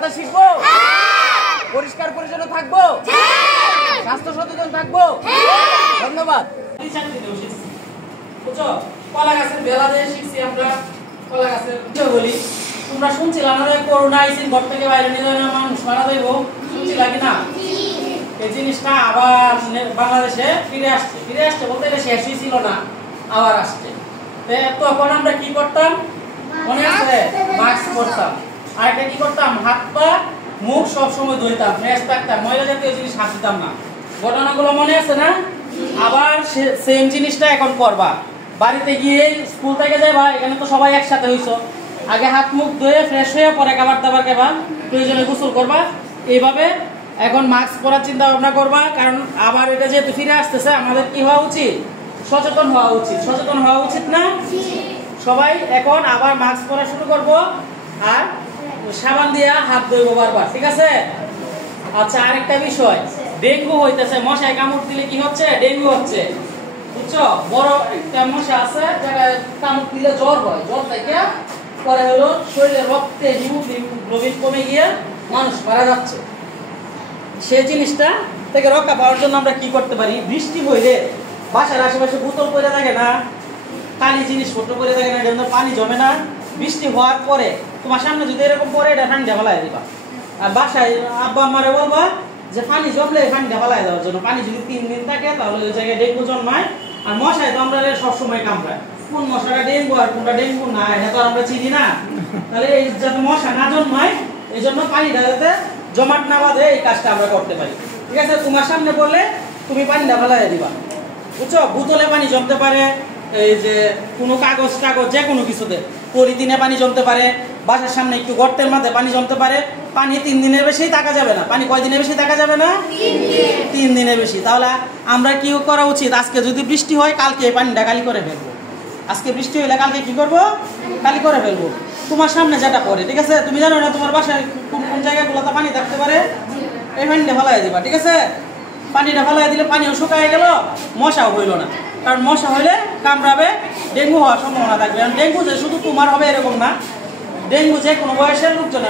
কথা শিখবো, পরিষ্কার পরিচ্ছন্ন থাকবো, স্বাস্থ্য সচেতন থাকবো। ধন্যবাদ। কলা গাছের বেলা দিয়ে শিখছি আমরা। কলা গাছের বলি তোমরা শুনছিলাম না করোনা আইসিন ঘর থেকে বাইরে নিয়ে যাবে মানুষ মারা যাইব, শুনছিলা কি না? এই জিনিসটা আবার বাংলাদেশে ফিরে আসছে বলতে এটা শেষ হয়েছিল না, আবার আসছে। তখন আমরা কি করতাম মনে আছে? মাস্ক পরতাম। আর একটা কি করতাম, হাত পা মুখ সবসময় ধুইতাম, ফ্রেশ থাকতাম, ময়লা জাতীয় জিনিস হাত দিতাম না। ঘটনাগুলো মনে আছে না? আবার সেম জিনিসটা এখন করবা। বাড়িতে গিয়ে স্কুল থেকে যাবা, এখানে তো সবাই একসাথে হইছো, আগে হাত মুখ ধুয়ে ফ্রেশ হয়ে পরে খাবার দাবার খাবা, প্রয়োজনে গোসল করবা। এইভাবে এখন মাস্ক পরার চিন্তা ভাবনা করবা, কারণ আবার এটা যেহেতু ফিরে আসতেছে আমাদের কি হওয়া উচিত? সচেতন হওয়া উচিত। সচেতন হওয়া উচিত না? সবাই এখন আবার মাস্ক পরা শুরু করব আর সাবান দিয়ে হাত ধুইবো বারবার, ঠিক আছে? আচ্ছা, আরেকটা বিষয়, ডেঙ্গু হইতেছে। মশায় কামড় দিলে কি হচ্ছে? ডেঙ্গু হচ্ছে, বুঝছো? বড় একটা মশা আছে যেটা কামড় দিলে জ্বর হয়, জ্বর থেকে পরে হলো শরীরে রক্তে হিমোগ্লোবিন কমে গিয়ে মানুষ মারা যাচ্ছে। সেই জিনিসটা থেকে রক্ষা পাওয়ার জন্য আমরা কি করতে পারি? বৃষ্টি হইলে বাসার আশেপাশে বোতল পড়ে থাকে না, কালি জিনিসপত্র পড়ে থাকে না, এর জন্য পানি জমে না। বৃষ্টি হওয়ার পরে তোমার সামনে যদি এরকম পড়ে, এটা ঠান্ডা ফেলাই দিবা। আর বাসায় আব্বা আম্মারে বলবা যে পানি জমলে ঠান্ডা ফেলাই দেওয়ার জন্য। পানি যদি 3 দিন থাকে তাহলে ওই জায়গায় ডেঙ্গু জন্মায়। আর মশায় তো আমরা সবসময় কামড়ায়, কোন মশাটা ডেঙ্গু আর কোনটা ডেঙ্গু না এটা তো আমরা চিনি না। তাহলে এই যাতে মশা না জন্মায় এই জন্য পানিটা যাতে জমাট না বাঁধে, এই কাজটা আমরা করতে পারি, ঠিক আছে? তোমার সামনে বললে তুমি পানিটা ফেলাই দিবা, বুঝছো? বোতলে পানি জমতে পারে, এই যে কোনো কাগজ যে কোনো কিছুতে পলিথিনে পানি জমতে পারে, বাসার সামনে একটু গর্তের মধ্যে পানি জমতে পারে। পানি 3 দিনের বেশি থাকা যাবে না। পানি কয় দিনের বেশি থাকা যাবে না? 3 দিনের বেশি। তাহলে আমরা কি করা উচিত? আজকে যদি বৃষ্টি হয় কালকে এই পানিটা খালি করে ফেলবো। আজকে বৃষ্টি হইলে কালকে কি করবো? খালি করে ফেলবো। তোমার সামনে যেটা পড়ে, ঠিক আছে? তুমি জানো না তোমার বাসায় কোন কোন জায়গাগুলোতে পানি থাকতে পারে, এই পানিটা ফেলাই দিবা, ঠিক আছে? পানিটা ফেলাই দিলে পানিও শুকায় গেল, মশাও হইল না। কারণ মশা হইলে কামড়াবে, ডেঙ্গু হওয়ার সম্ভাবনা থাকবে। ডেঙ্গু যে শুধু তোমার হবে এরকম না, ডেঙ্গু যে কোনো বয়সের লোকজন